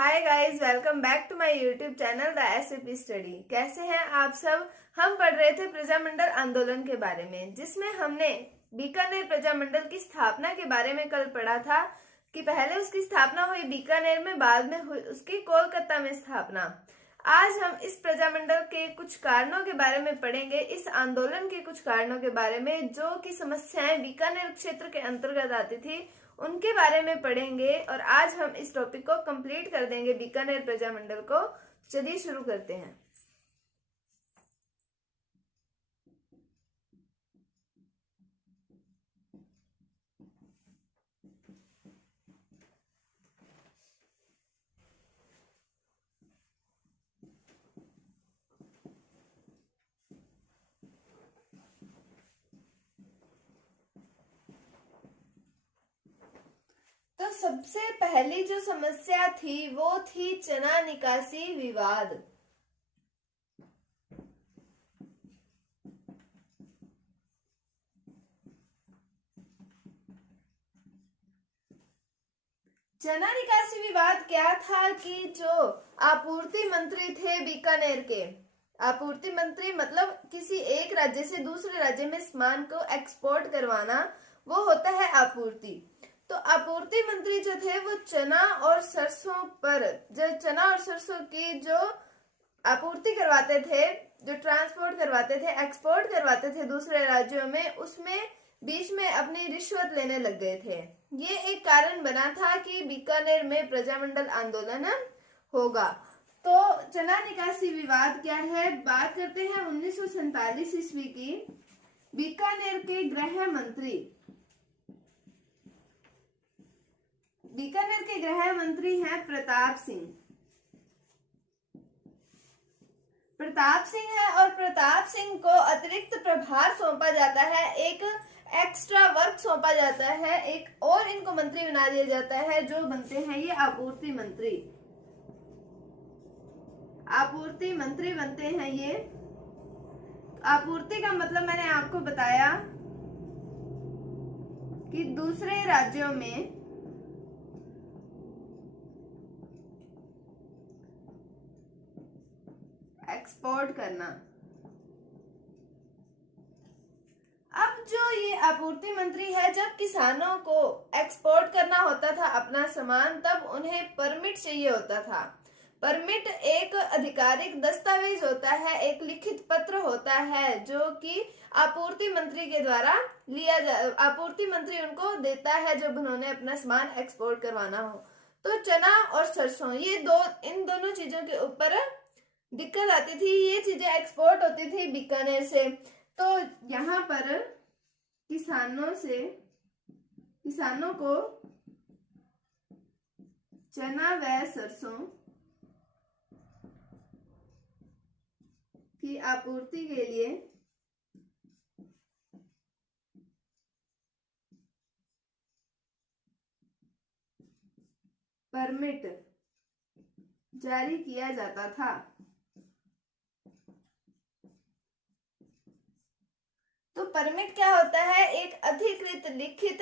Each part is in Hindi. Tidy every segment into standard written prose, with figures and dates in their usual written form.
Hi guys, welcome back to my YouTube channel the SAP study. कैसे हैं आप सब। हम पढ़ रहे थे प्रजामंडल आंदोलन के बारे में, जिसमें हमने बीकानेर प्रजामंडल की स्थापना के बारे में कल पढ़ा था कि पहले उसकी स्थापना हुई बीकानेर में, बाद में हुई उसकी कोलकाता में स्थापना। आज हम इस प्रजामंडल के कुछ कारणों के बारे में पढ़ेंगे, इस आंदोलन के कुछ कारणों के बारे में, जो कि समस्याएं बीकानेर क्षेत्र के अंतर्गत आती थी उनके बारे में पढ़ेंगे। और आज हम इस टॉपिक को कंप्लीट कर देंगे, बीकानेर प्रजामंडल को। चलिए शुरू करते हैं। तो सबसे पहली जो समस्या थी वो थी चना निकासी विवाद। चना निकासी विवाद क्या था कि जो आपूर्ति मंत्री थे बीकानेर के, आपूर्ति मंत्री मतलब किसी एक राज्य से दूसरे राज्य में सामान को एक्सपोर्ट करवाना, वो होता है आपूर्ति। तो आपूर्ति मंत्री जो थे वो चना और सरसों पर, जो चना और सरसों की जो आपूर्ति करवाते थे, जो ट्रांसपोर्ट करवाते थे, एक्सपोर्ट करवाते थे दूसरे राज्यों में, उसमें बीच में अपनी रिश्वत लेने लग गए थे। ये एक कारण बना था कि बीकानेर में प्रजामंडल आंदोलन होगा। तो चना निकासी विवाद क्या है, बात करते हैं 1947 ईस्वी की। बीकानेर के गृह मंत्री, बीकानेर के गृह मंत्री हैं प्रताप सिंह। प्रताप सिंह है और प्रताप सिंह को अतिरिक्त प्रभार सौंपा जाता है, एक एक्स्ट्रा वर्क सौंपा जाता है, एक और इनको मंत्री बना दिया जाता है, जो बनते हैं ये आपूर्ति मंत्री। आपूर्ति मंत्री बनते हैं ये। आपूर्ति का मतलब मैंने आपको बताया कि दूसरे राज्यों में एक्सपोर्ट करना। अब जो ये आपूर्ति मंत्री है, जब किसानों को एक्सपोर्ट करना होता था अपना सामान, तब उन्हें परमिट चाहिए होता था। परमिट एक आधिकारिक दस्तावेज होता है, एक लिखित पत्र होता है, जो कि आपूर्ति मंत्री के द्वारा लिया आपूर्ति मंत्री उनको देता है जब उन्होंने अपना सामान एक्सपोर्ट करवाना हो। तो चना और सरसों, ये इन दोनों चीजों के ऊपर दिक्कत आती थी। ये चीजें एक्सपोर्ट होती थी बीकानेर से, तो यहाँ पर किसानों को चना व सरसों की आपूर्ति के लिए परमिट जारी किया जाता था। तो परमिट क्या होता है, एक अधिकृत लिखित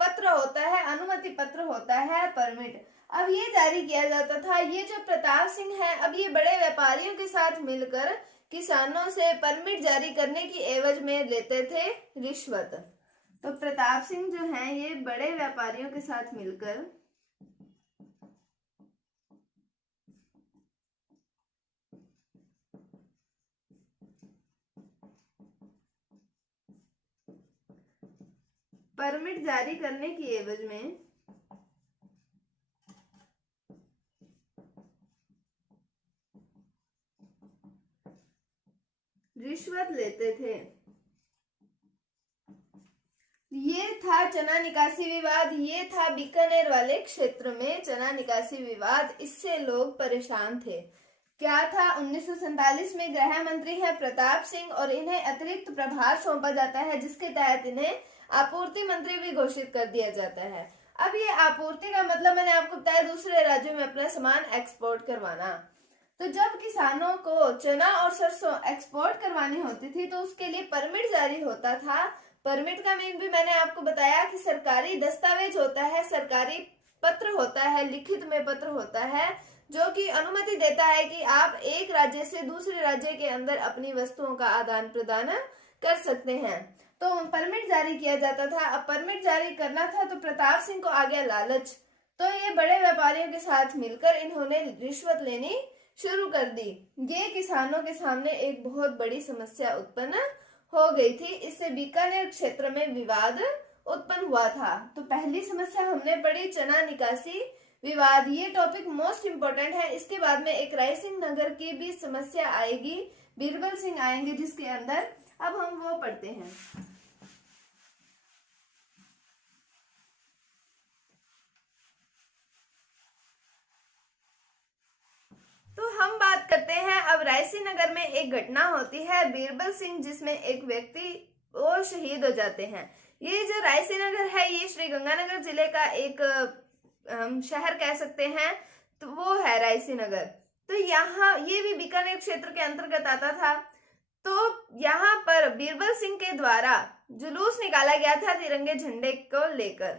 पत्र होता है, अनुमति पत्र होता है परमिट। अब ये जारी किया जाता था। ये जो प्रताप सिंह है, अब ये बड़े व्यापारियों के साथ मिलकर किसानों से परमिट जारी करने की एवज में लेते थे रिश्वत। तो प्रताप सिंह जो हैं, ये बड़े व्यापारियों के साथ मिलकर परमिट जारी करने की एवज में रिश्वत लेते थे। ये था चना निकासी विवाद। ये था बीकानेर वाले क्षेत्र में चना निकासी विवाद। इससे लोग परेशान थे। क्या था, 1947 में गृह मंत्री है प्रताप सिंह और इन्हें अतिरिक्त प्रभार सौंपा जाता है, जिसके तहत इन्हें आपूर्ति मंत्री भी घोषित कर दिया जाता है। अब ये आपूर्ति का मतलब मैंने आपको बताया, दूसरे राज्यों में अपना सामान एक्सपोर्ट करवाना। तो जब किसानों को चना और सरसों एक्सपोर्ट करवानी होती थी तो उसके लिए परमिट जारी होता था। परमिट का मीन भी मैंने आपको बताया कि सरकारी दस्तावेज होता है, सरकारी पत्र होता है, लिखित में पत्र होता है, जो कि अनुमति देता है कि आप एक राज्य से दूसरे राज्य के अंदर अपनी वस्तुओं का आदान प्रदान कर सकते हैं। तो परमिट जारी किया जाता था। अब परमिट जारी करना था तो प्रताप सिंह को आ गया लालच, तो ये बड़े व्यापारियों के साथ मिलकर इन्होंने रिश्वत लेनी शुरू कर दी। ये किसानों के सामने एक बहुत बड़ी समस्या उत्पन्न हो गई थी। इससे बीकानेर क्षेत्र में विवाद उत्पन्न हुआ था। तो पहली समस्या हमने पढ़ी चना निकासी विवाद, ये टॉपिक मोस्ट इंपोर्टेंट है। इसके बाद में एक रायसिंह नगर की भी समस्या आएगी, बीरबल सिंह आएंगे जिसके अंदर, अब हम वो पढ़ते हैं। तो हम बात करते हैं अब रायसिंह नगर में एक घटना होती है बीरबल सिंह, जिसमें एक व्यक्ति वो शहीद हो जाते हैं। ये जो रायसिंह नगर है ये श्री गंगानगर जिले का एक शहर कह सकते हैं, तो वो है रायसिंह नगर। तो यहाँ ये भी बीकानेर क्षेत्र के अंतर्गत आता था। तो यहाँ पर बीरबल सिंह के द्वारा जुलूस निकाला गया था तिरंगे झंडे को लेकर।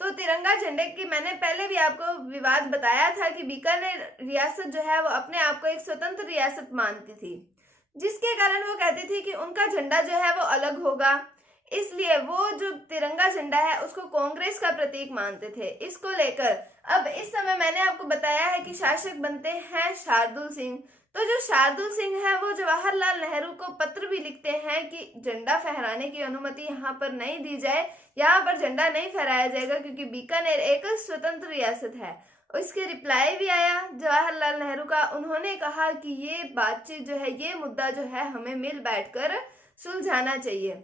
तो तिरंगा झंडे की मैंने पहले भी आपको विवाद बताया था कि बीकानेर रियासत जो है वो अपने आप को एक स्वतंत्र रियासत मानती थी, जिसके कारण वो कहती थी कि उनका झंडा जो है वो अलग होगा। इसलिए वो जो तिरंगा झंडा है उसको कांग्रेस का प्रतीक मानते थे। इसको लेकर अब इस समय मैंने आपको बताया है कि शासक बनते हैं शार्दुल सिंह। तो जो शार्दुल सिंह है वो जवाहरलाल नेहरू को पत्र भी लिखते हैं कि झंडा फहराने की अनुमति यहाँ पर नहीं दी जाए, यहाँ पर झंडा नहीं फहराया जाएगा क्योंकि बीकानेर एक स्वतंत्र रियासत है। और इसके रिप्लाई भी आया जवाहरलाल नेहरू का। उन्होंने कहा कि ये बातचीत जो है, ये मुद्दा जो है हमें मिल बैठकर सुलझाना चाहिए।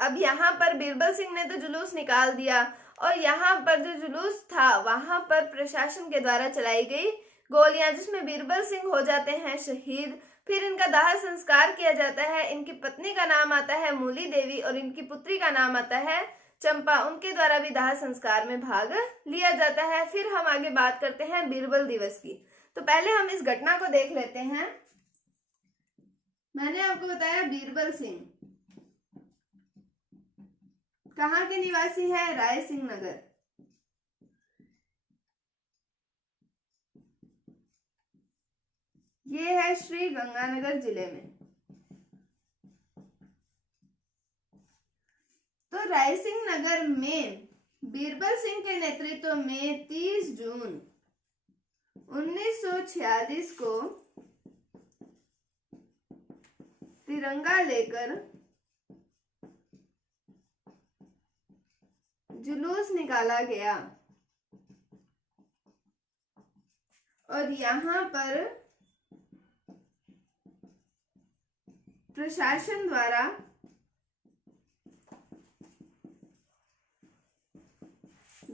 अब यहाँ पर बीरबल सिंह ने तो जुलूस निकाल दिया और यहाँ पर जो जुलूस था वहां पर प्रशासन के द्वारा चलाई गई गोलियां, जिसमें बीरबल सिंह हो जाते हैं शहीद। फिर इनका दाह संस्कार किया जाता है। इनकी पत्नी का नाम आता है मूली देवी और इनकी पुत्री का नाम आता है चंपा। उनके द्वारा भी दाह संस्कार में भाग लिया जाता है। फिर हम आगे बात करते हैं बीरबल दिवस की। तो पहले हम इस घटना को देख लेते हैं। मैंने आपको बताया बीरबल सिंह कहाँ के निवासी है, रायसिंह नगर। ये है श्री गंगानगर जिले में। तो रायसिंह नगर में बीरबल सिंह के नेतृत्व में 30 जून 1946 को तिरंगा लेकर जुलूस निकाला गया और यहाँ पर प्रशासन द्वारा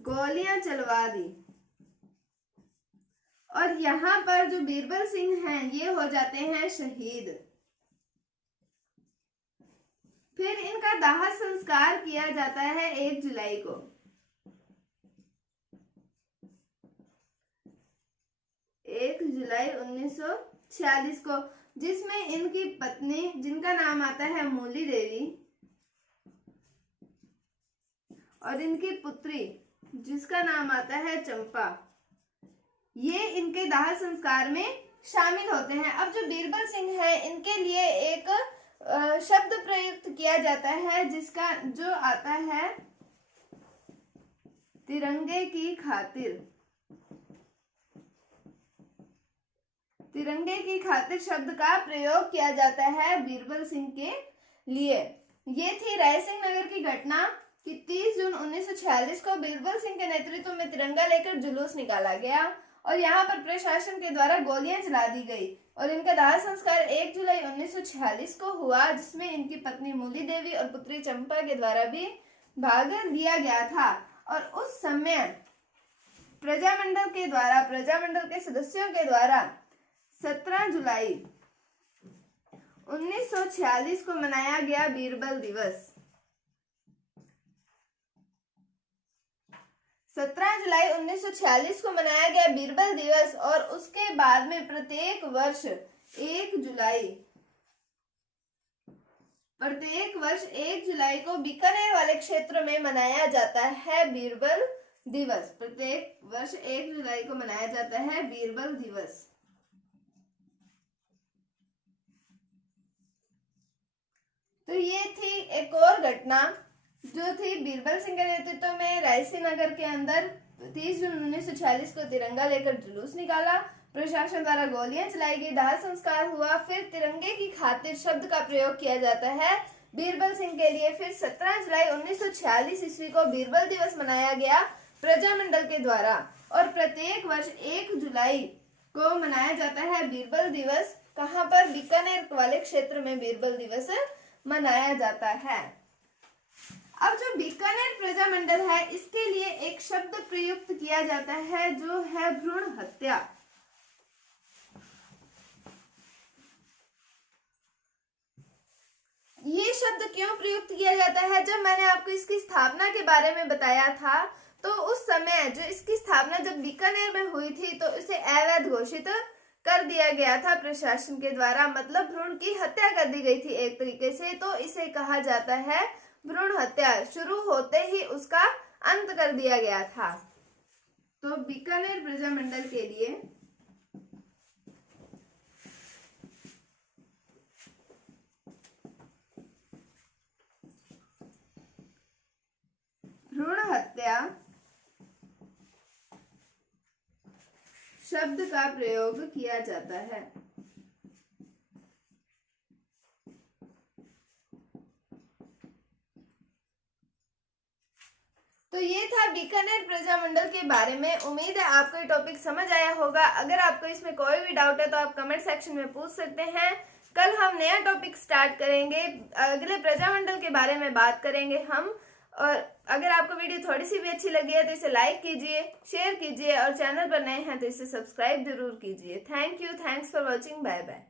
गोलियां चलवा दी। और यहाँ पर जो बीरबल सिंह हैं ये हो जाते हैं शहीद। फिर इनका दाह संस्कार किया जाता है 1 जुलाई को। 1 जुलाई 1946 को, जिसमें इनकी पत्नी जिनका नाम आता है मूली देवी और इनकी पुत्री जिसका नाम आता है चंपा, ये इनके दाह संस्कार में शामिल होते हैं। अब जो बीरबल सिंह है इनके लिए एक शब्द प्रयुक्त किया जाता है जिसका जो आता है तिरंगे की खातिर। तिरंगे की खातिर शब्द का प्रयोग किया जाता है बीरबल सिंह के लिए। ये थी रायसिंह नगर की घटना कि 30 जून 1946 को बीरबल सिंह के नेतृत्व में तिरंगा लेकर जुलूस निकाला गया और यहाँ पर प्रशासन के द्वारा गोलियां चला दी गई और इनका दाह संस्कार 1 जुलाई 1946 को हुआ, जिसमें इनकी पत्नी मूली देवी और पुत्री चंपा के द्वारा भी भाग लिया गया था। और उस समय प्रजामंडल के सदस्यों के द्वारा 17 जुलाई 1946 को मनाया गया बीरबल दिवस। 17 जुलाई 1946 को मनाया गया बीरबल दिवस और उसके बाद में प्रत्येक वर्ष 1 जुलाई को बीकानेर वाले क्षेत्र में मनाया जाता है बीरबल दिवस। प्रत्येक वर्ष 1 जुलाई को मनाया जाता है बीरबल दिवस। तो ये थी एक और घटना जो थी बीरबल सिंह के नेतृत्व में रायसी नगर के अंदर 30 जून 1946 को तिरंगा लेकर जुलूस निकाला, प्रशासन द्वारा गोलियां चलाई गई, दाह संस्कार हुआ, फिर तिरंगे की खातिर शब्द का प्रयोग किया जाता है बीरबल सिंह के लिए। फिर 17 जुलाई 1946 ईस्वी को बीरबल दिवस मनाया गया प्रजामंडल के द्वारा और प्रत्येक वर्ष 1 जुलाई को मनाया जाता है बीरबल दिवस। कहां पर? बीकानेर वाले क्षेत्र में बीरबल दिवस मनाया जाता है। अब जो बीकानेर प्रजामंडल है इसके लिए एक शब्द प्रयुक्त किया जाता है जो है भ्रूण हत्या। ये शब्द क्यों प्रयुक्त किया जाता है? जब मैंने आपको इसकी स्थापना के बारे में बताया था तो उस समय जो इसकी स्थापना जब बीकानेर में हुई थी तो इसे अवैध घोषित कर दिया गया था प्रशासन के द्वारा, मतलब भ्रूण की हत्या कर दी गई थी एक तरीके से, तो इसे कहा जाता है भ्रूण हत्या। शुरू होते ही उसका अंत कर दिया गया था। तो बीकानेर प्रजामंडल के लिए भ्रूण हत्या शब्द का प्रयोग किया जाता है। तो ये था बीकानेर प्रजामंडल के बारे में। उम्मीद है आपको ये टॉपिक समझ आया होगा। अगर आपको इसमें कोई भी डाउट है तो आप कमेंट सेक्शन में पूछ सकते हैं। कल हम नया टॉपिक स्टार्ट करेंगे, अगले प्रजामंडल के बारे में बात करेंगे हम। और अगर आपको वीडियो थोड़ी सी भी अच्छी लगी है तो इसे लाइक कीजिए, शेयर कीजिए और चैनल पर नए हैं तो इसे सब्सक्राइब जरूर कीजिए। Thank you, thanks for watching, bye bye.